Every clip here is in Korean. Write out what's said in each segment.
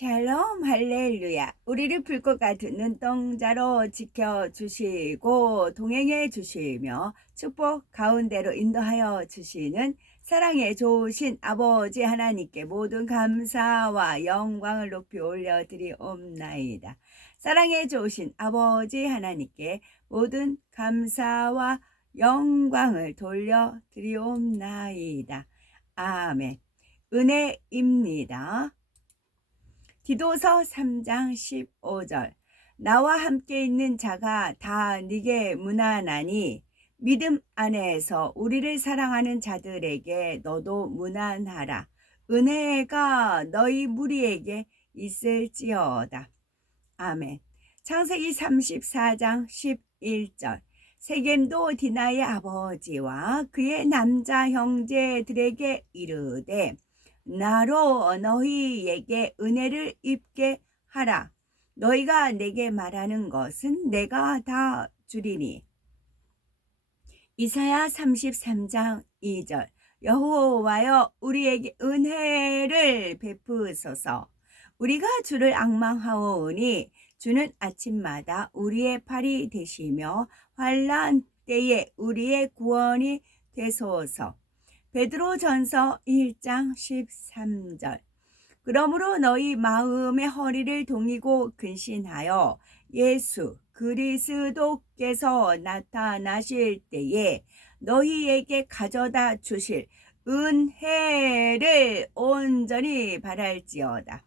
샬롬 할렐루야. 우리를 불꽃 같은 눈동자로 지켜주시고 동행해 주시며 축복 가운데로 인도하여 주시는 사랑의 좋으신 아버지 하나님께 모든 감사와 영광을 높이 올려드리옵나이다. 사랑의 좋으신 아버지 하나님께 모든 감사와 영광을 돌려드리옵나이다. 아멘. 은혜입니다. 디도서 3장 15절. 나와 함께 있는 자가 다 네게 무난하니 믿음 안에서 우리를 사랑하는 자들에게 너도 무난하라. 은혜가 너희 무리에게 있을지어다. 아멘. 창세기 34장 11절. 세겜도 디나의 아버지와 그의 남자 형제들에게 이르되 나로 너희에게 은혜를 입게 하라. 너희가 내게 말하는 것은 내가 다 주리니. 이사야 33장 2절. 여호와여 우리에게 은혜를 베푸소서. 우리가 주를 앙망하오니 주는 아침마다 우리의 팔이 되시며 환난 때에 우리의 구원이 되소서. 베드로전서 1장 13절. 그러므로 너희 마음의 허리를 동이고 근신하여 예수 그리스도께서 나타나실 때에 너희에게 가져다 주실 은혜를 온전히 바랄지어다.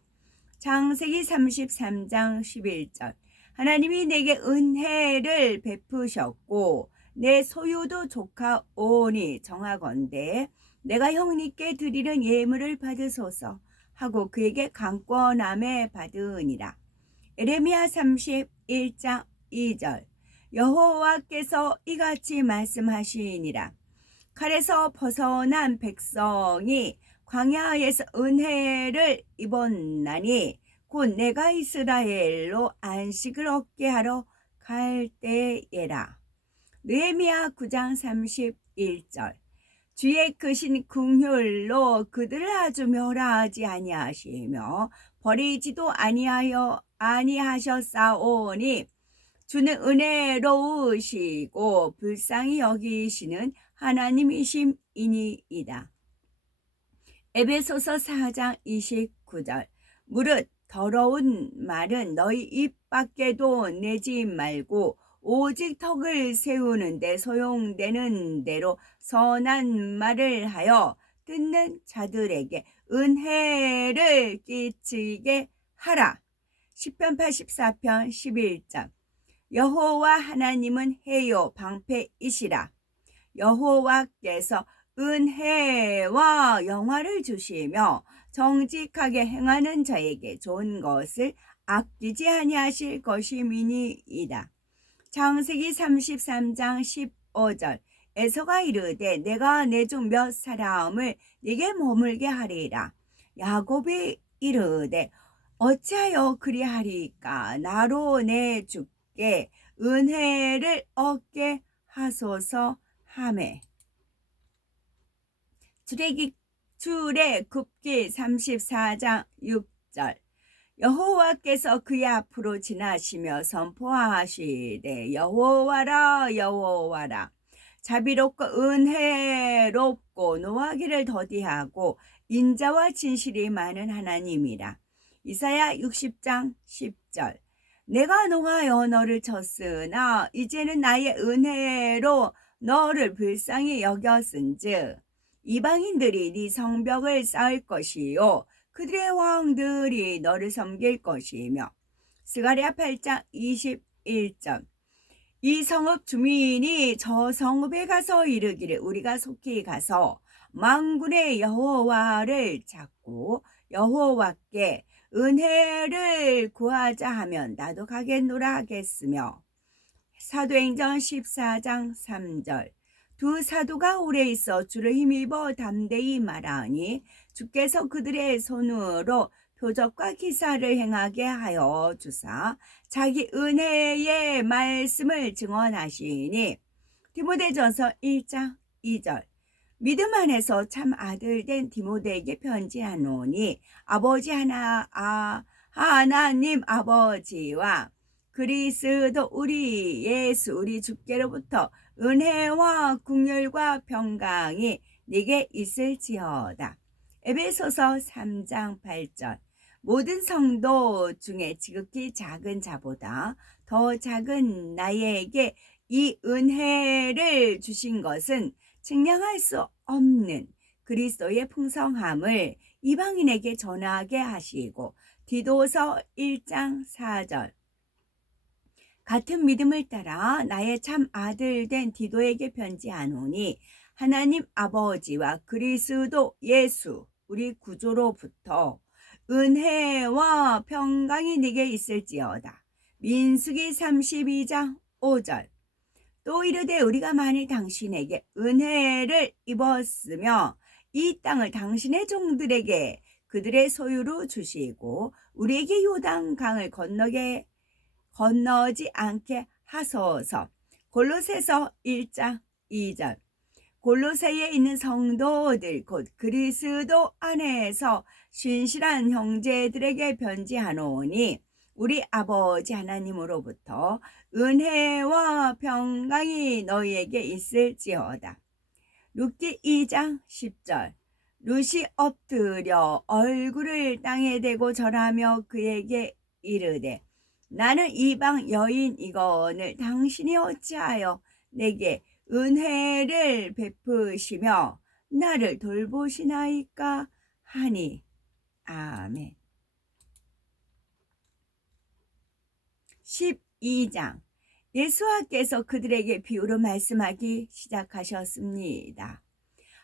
창세기 33장 11절. 하나님이 내게 은혜를 베푸셨고 내 소유도 조카오니 정하건대 내가 형님께 드리는 예물을 받으소서 하고 그에게 강권함에 받으니라. 에레미야 31장 2절. 여호와께서 이같이 말씀하시니라. 칼에서 벗어난 백성이 광야에서 은혜를 입었나니 곧 내가 이스라엘로 안식을 얻게 하러 갈 때에라. 느헤미야 9장 31절. 주의 크신 긍휼로 그들을 아주 멸하지 아니하시며 버리지도 아니하셨사오니 주는 은혜로우시고 불쌍히 여기시는 하나님이심이니이다. 에베소서 4장 29절. 무릇 더러운 말은 너희 입 밖에도 내지 말고 오직 덕을 세우는데 소용되는 대로 선한 말을 하여 듣는 자들에게 은혜를 끼치게 하라. 시편 84편 11절. 여호와 하나님은 해요 방패이시라. 여호와께서 은혜와 영화를 주시며 정직하게 행하는 자에게 좋은 것을 아끼지 아니하실 것임이니이다. 창세기 33장 15절. 에서가 이르되 내가 내 종 몇 사람을 네게 머물게 하리라. 야곱이 이르되 어찌하여 그리하리까. 나로 내 주께 은혜를 얻게 하소서 하매. 출애굽기 34장 6절. 여호와께서 그의 앞으로 지나시며 선포하시되 여호와라 여호와라 자비롭고 은혜롭고 노하기를 더디하고 인자와 진실이 많은 하나님이라. 이사야 60장 10절. 내가 노하여 너를 쳤으나 이제는 나의 은혜로 너를 불쌍히 여겼은즉 이방인들이 네 성벽을 쌓을 것이요 그들의 왕들이 너를 섬길 것이며. 스가랴 8장 21절. 이 성읍 주민이 저 성읍에 가서 이르기를 우리가 속히 가서 만군의 여호와를 찾고 여호와께 은혜를 구하자 하면 나도 가겠노라 하겠으며. 사도행전 14장 3절. 두 사도가 오래 있어 주를 힘입어 담대히 말하니 주께서 그들의 손으로 표적과 기사를 행하게 하여 주사 자기 은혜의 말씀을 증언하시니. 디모데전서 1장 2절. 믿음 안에서 참 아들 된 디모데에게 편지하노니 아버지 하나님 아버지와 그리스도 우리 예수 우리 주께로부터 은혜와 긍휼과 평강이 네게 있을지어다. 에베소서 3장 8절. 모든 성도 중에 지극히 작은 자보다 더 작은 나에게 이 은혜를 주신 것은 측량할 수 없는 그리스도의 풍성함을 이방인에게 전하게 하시고, 디도서 1장 4절. 같은 믿음을 따라 나의 참 아들 된 디도에게 편지하노니 하나님 아버지와 그리스도 예수 우리 구주로부터 은혜와 평강이 네게 있을지어다. 민수기 32장 5절. 또 이르되 우리가 만일 당신에게 은혜를 입었으며 이 땅을 당신의 종들에게 그들의 소유로 주시고 우리에게 요단 강을 건너지 않게 하소서. 골로새서 1장 2절. 골로새에 있는 성도들 곧 그리스도 안에서 신실한 형제들에게 편지하노니 우리 아버지 하나님으로부터 은혜와 평강이 너희에게 있을지어다. 룻기 2장 10절. 룻이 엎드려 얼굴을 땅에 대고 절하며 그에게 이르되 나는 이방 여인이거늘 당신이 어찌하여 내게 은혜를 베푸시며 나를 돌보시나이까 하니. 아멘. 12장. 예수와께서 그들에게 비유로 말씀하기 시작하셨습니다.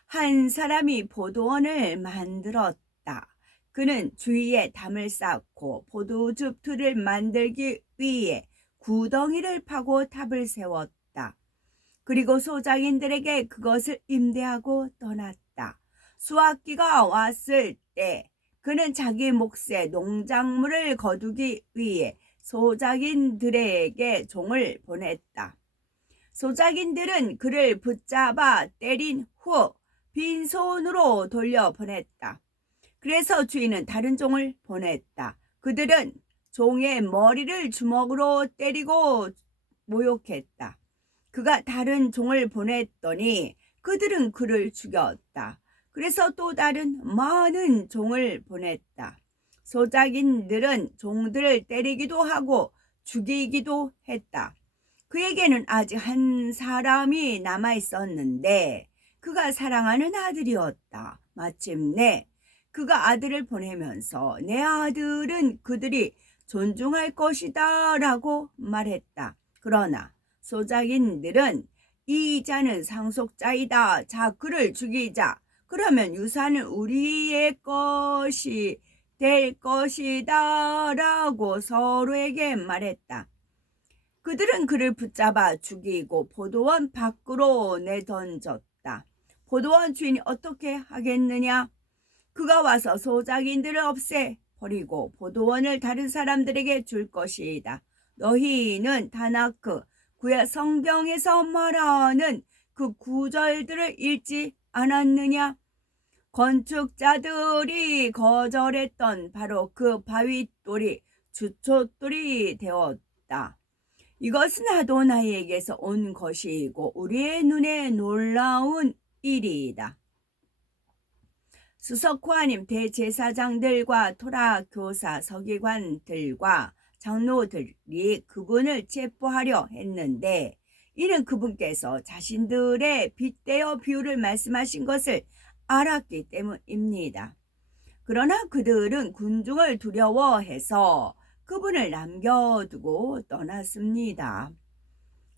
한 사람이 포도원을 만들었다. 그는 주위에 담을 쌓고 포도즙 틀을 만들기 위해 구덩이를 파고 탑을 세웠다. 그리고 소작인들에게 그것을 임대하고 떠났다. 수확기가 왔을 때 그는 자기 몫의 농작물을 거두기 위해 소작인들에게 종을 보냈다. 소작인들은 그를 붙잡아 때린 후 빈손으로 돌려보냈다. 그래서 주인은 다른 종을 보냈다. 그들은 종의 머리를 주먹으로 때리고 모욕했다. 그가 다른 종을 보냈더니 그들은 그를 죽였다. 그래서 또 다른 많은 종을 보냈다. 소작인들은 종들을 때리기도 하고 죽이기도 했다. 그에게는 아직 한 사람이 남아 있었는데 그가 사랑하는 아들이었다. 마침내 그가 아들을 보내면서 내 아들은 그들이 존중할 것이다 라고 말했다. 그러나 소작인들은 이 자는 상속자이다. 자, 그를 죽이자. 그러면 유산은 우리의 것이 될 것이다 라고 서로에게 말했다. 그들은 그를 붙잡아 죽이고 포도원 밖으로 내던졌다. 포도원 주인이 어떻게 하겠느냐? 그가 와서 소작인들을 없애 버리고 포도원을 다른 사람들에게 줄 것이다. 너희는 다나크 구약 성경에서 말하는 그 구절들을 읽지 않았느냐? 건축자들이 거절했던 바로 그 바위돌이 주춧돌이 되었다. 이것은 아도나이에게서 온 것이고 우리의 눈에 놀라운 일이다. 수석코아님 대제사장들과 토라 교사 서기관들과 장로들이 그분을 체포하려 했는데 이는 그분께서 자신들의 빗대어 비유를 말씀하신 것을 알았기 때문입니다. 그러나 그들은 군중을 두려워해서 그분을 남겨두고 떠났습니다.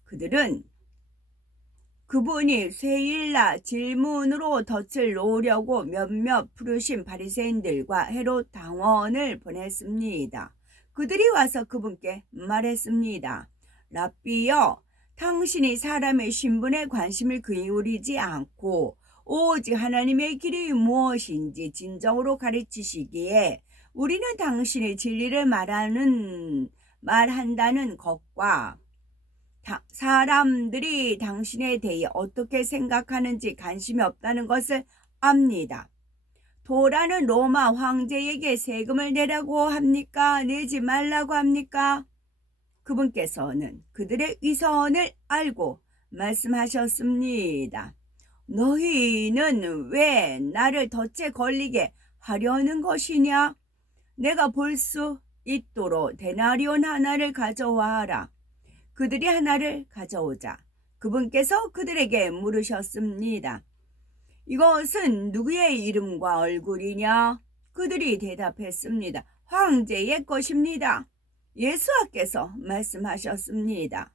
그들은 그분이 쇠일나 질문으로 덫을 놓으려고 몇몇 푸르신 바리새인들과 헤롯 당원을 보냈습니다. 그들이 와서 그분께 말했습니다. 랍비여, 당신이 사람의 신분에 관심을 기울이지 않고 오직 하나님의 길이 무엇인지 진정으로 가르치시기에 우리는 당신의 진리를 말한다는 것과 사람들이 당신에 대해 어떻게 생각하는지 관심이 없다는 것을 압니다. 토라는 로마 황제에게 세금을 내라고 합니까? 내지 말라고 합니까? 그분께서는 그들의 위선을 알고 말씀하셨습니다. 너희는 왜 나를 덫에 걸리게 하려는 것이냐? 내가 볼 수 있도록 데나리온 하나를 가져와라. 그들이 하나를 가져오자 그분께서 그들에게 물으셨습니다. 이것은 누구의 이름과 얼굴이냐? 그들이 대답했습니다. 황제의 것입니다. 예수께서 말씀하셨습니다.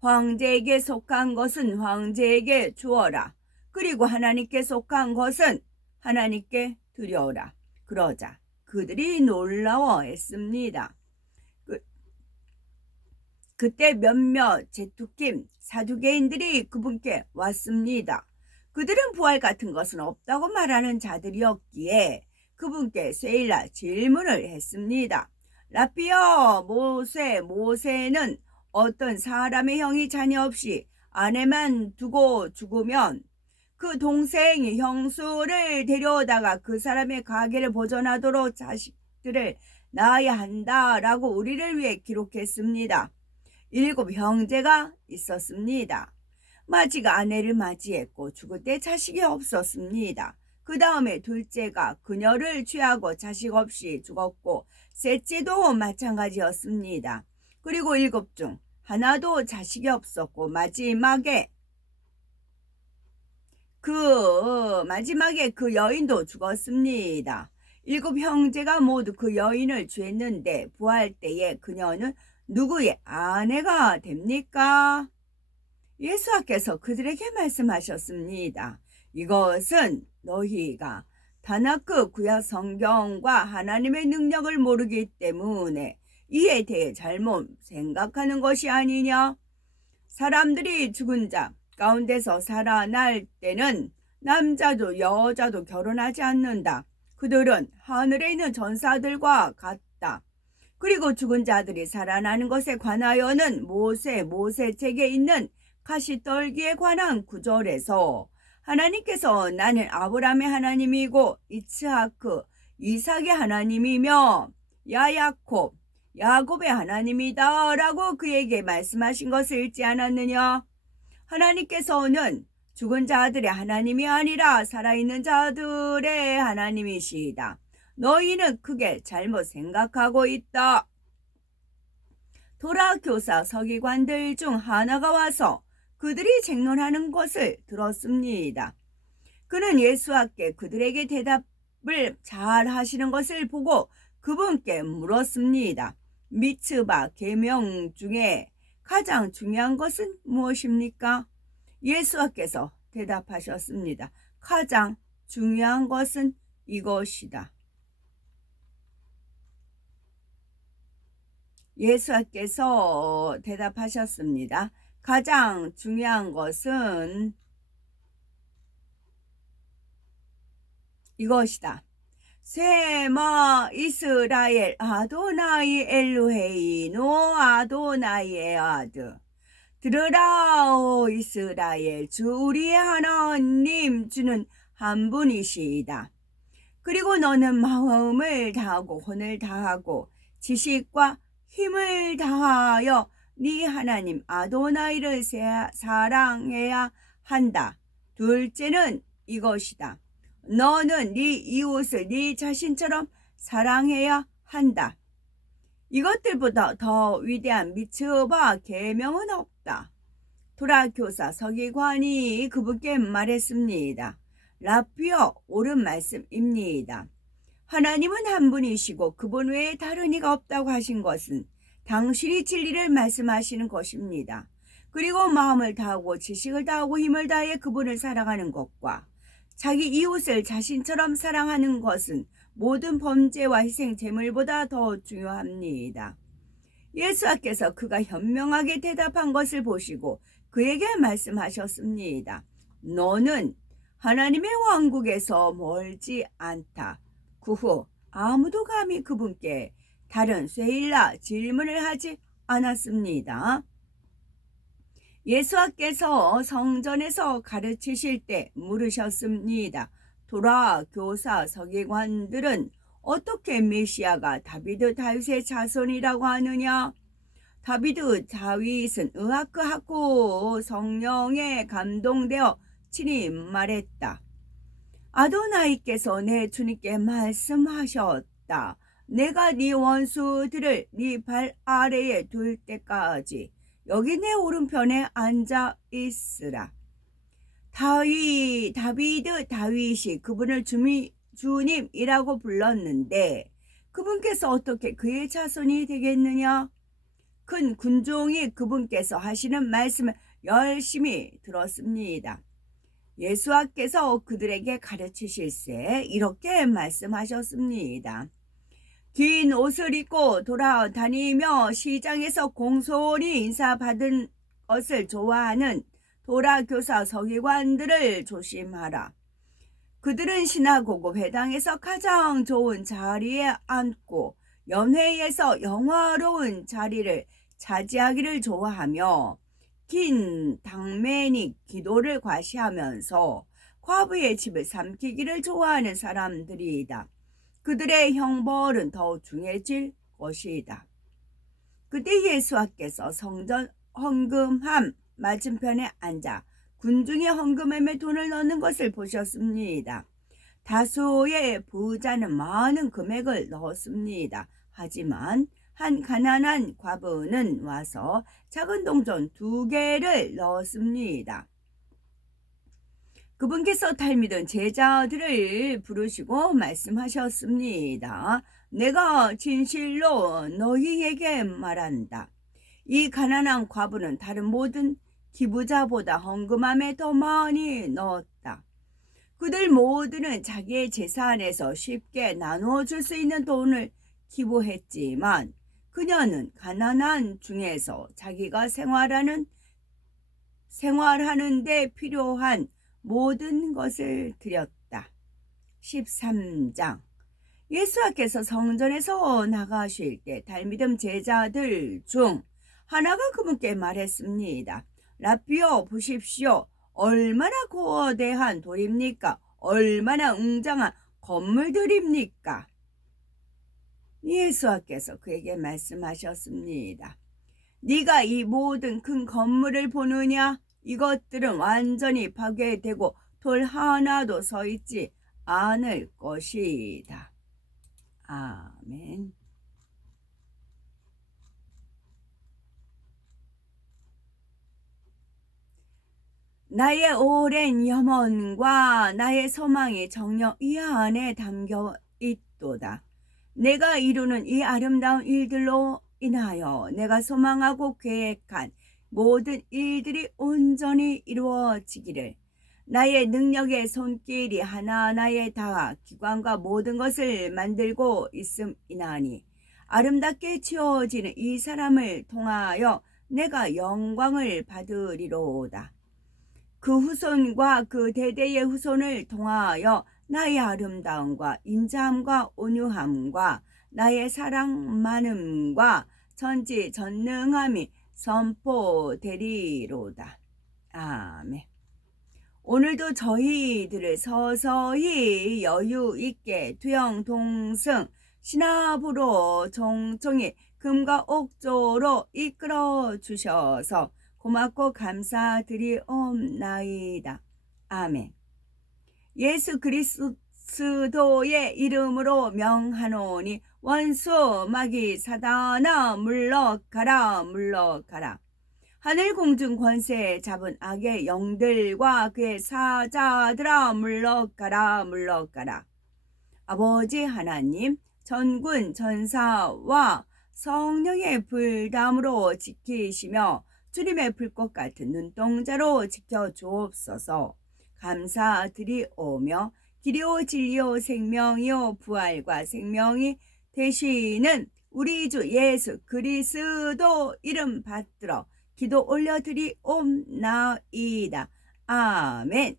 황제에게 속한 것은 황제에게 주어라. 그리고 하나님께 속한 것은 하나님께 드려라. 그러자 그들이 놀라워했습니다. 그때 몇몇 제투킴 사두개인들이 그분께 왔습니다. 그들은 부활 같은 것은 없다고 말하는 자들이었기에 그분께 쇠일라 질문을 했습니다. 라삐여, 모세는 어떤 사람의 형이 자녀 없이 아내만 두고 죽으면 그 동생 형수를 데려다가 그 사람의 가게를 보존하도록 자식들을 낳아야 한다라고 우리를 위해 기록했습니다. 7 형제가 있었습니다. 마지가 아내를 맞이했고 죽을 때 자식이 없었습니다. 그 다음에 둘째가 그녀를 취하고 자식 없이 죽었고 셋째도 마찬가지였습니다. 그리고 7 중 하나도 자식이 없었고 마지막에 그 여인도 죽었습니다. 7 형제가 모두 그 여인을 죄했는데 부활 때에 그녀는 누구의 아내가 됩니까? 예수께서 그들에게 말씀하셨습니다. 이것은 너희가 다나크 구약 성경과 하나님의 능력을 모르기 때문에 이에 대해 잘못 생각하는 것이 아니냐? 사람들이 죽은 자 가운데서 살아날 때는 남자도 여자도 결혼하지 않는다. 그들은 하늘에 있는 전사들과 같다. 그리고 죽은 자들이 살아나는 것에 관하여는 모세책에 있는 가시떨기에 관한 구절에서 하나님께서 나는 아브라함의 하나님이고 이스하크, 이삭의 하나님이며 야곱의 하나님이다 라고 그에게 말씀하신 것을 읽지 않았느냐? 하나님께서는 죽은 자들의 하나님이 아니라 살아있는 자들의 하나님이시다. 너희는 크게 잘못 생각하고 있다. 토라 교사 서기관들 중 하나가 와서 그들이 쟁론하는 것을 들었습니다. 그는 예수께 그들에게 대답을 잘 하시는 것을 보고 그분께 물었습니다. 미츠바 계명 중에 가장 중요한 것은 무엇입니까? 예수께서 대답하셨습니다. 가장 중요한 것은 이것이다. 예수께서 대답하셨습니다. 가장 중요한 것은 이것이다. 세마 이스라엘 아도나이 엘루헤이노 아도나이 에아드. 들으라 오 이스라엘 주 우리의 하나님 주는 한 분이시다. 그리고 너는 마음을 다하고 혼을 다하고 지식과 힘을 다하여 네 하나님 아도나이를 사랑해야 한다. 둘째는 이것이다. 너는 네 이웃을 네 자신처럼 사랑해야 한다. 이것들보다 더 위대한 미츠바 계명은 없다. 토라 교사 서기관이 그분께 말했습니다. 라삐여, 옳은 말씀입니다. 하나님은 한 분이시고 그분 외에 다른 이가 없다고 하신 것은 당신이 진리를 말씀하시는 것입니다. 그리고 마음을 다하고 지식을 다하고 힘을 다해 그분을 사랑하는 것과 자기 이웃을 자신처럼 사랑하는 것은 모든 범죄와 희생 제물보다 더 중요합니다. 예수께서 그가 현명하게 대답한 것을 보시고 그에게 말씀하셨습니다. 너는 하나님의 왕국에서 멀지 않다. 그 후 아무도 감히 그분께 다른 쇠일라 질문을 하지 않았습니다. 예수께서 성전에서 가르치실 때 물으셨습니다. 도라 교사 서기관들은 어떻게 메시아가 다윗의 자손이라고 하느냐? 다윗은 의학하고 성령에 감동되어 친히 말했다. 아도나이께서 내 주님께 말씀하셨다. 내가 네 원수들을 네 발 아래에 둘 때까지 여기 내 오른편에 앉아 있으라. 다윗이 그분을 주님이라고 불렀는데 그분께서 어떻게 그의 자손이 되겠느냐? 큰 군종이 그분께서 하시는 말씀을 열심히 들었습니다. 예수께서 그들에게 가르치실세 이렇게 말씀하셨습니다. 긴 옷을 입고 돌아다니며 시장에서 공손히 인사받은 것을 좋아하는 도라 교사 서기관들을 조심하라. 그들은 시나고그 회당에서 가장 좋은 자리에 앉고 연회에서 영화로운 자리를 차지하기를 좋아하며 긴 당매니 기도를 과시하면서 과부의 집을 삼키기를 좋아하는 사람들이다. 그들의 형벌은 더 중해질 것이다. 그때 예수께서 성전 헌금함 맞은편에 앉아 군중의 헌금함에 돈을 넣는 것을 보셨습니다. 다수의 부자는 많은 금액을 넣었습니다. 하지만 한 가난한 과부는 와서 작은 동전 2개를 넣었습니다. 그분께서 닮이던 제자들을 부르시고 말씀하셨습니다. 내가 진실로 너희에게 말한다. 이 가난한 과부는 다른 모든 기부자보다 헌금함에 더 많이 넣었다. 그들 모두는 자기의 재산에서 쉽게 나누어 줄 수 있는 돈을 기부했지만 그녀는 가난한 중에서 자기가 생활하는 데 필요한 모든 것을 드렸다. 13장 예수께서 성전에서 나가실 때 달미듬 제자들 중 하나가 그분께 말했습니다. 라비오 보십시오. 얼마나 거대한 돌입니까? 얼마나 웅장한 건물들입니까? 예수께서 그에게 말씀하셨습니다. 네가 이 모든 큰 건물을 보느냐? 이것들은 완전히 파괴되고 돌 하나도 서 있지 않을 것이다. 아멘. 나의 오랜 염원과 나의 소망이 정녕 이 안에 담겨 있도다. 내가 이루는 이 아름다운 일들로 인하여 내가 소망하고 계획한 모든 일들이 온전히 이루어지기를 나의 능력의 손길이 하나하나에 닿아 기관과 모든 것을 만들고 있음이나니 아름답게 지어지는 이 사람을 통하여 내가 영광을 받으리로다. 그 후손과 그 대대의 후손을 통하여 나의 아름다움과 인자함과 온유함과 나의 사랑 많음과 전지전능함이 선포되리로다. 아멘. 오늘도 저희들을 서서히 여유 있게 두영동승 신압으로 종종이 금과 옥조로 이끌어 주셔서 고맙고 감사드리옵나이다. 아멘. 예수 그리스도의 이름으로 명하노니 원수 마귀 사단아 물러가라 물러가라. 하늘 공중 권세 잡은 악의 영들과 그의 사자들아 물러가라 물러가라. 아버지 하나님 전군 전사와 성령의 불담으로 지키시며 주님의 불꽃 같은 눈동자로 지켜주옵소서. 감사드리오며 길이요 진리요 생명이요 부활과 생명이 되시는 우리 주 예수 그리스도 이름 받들어 기도 올려드리옵나이다. 아멘.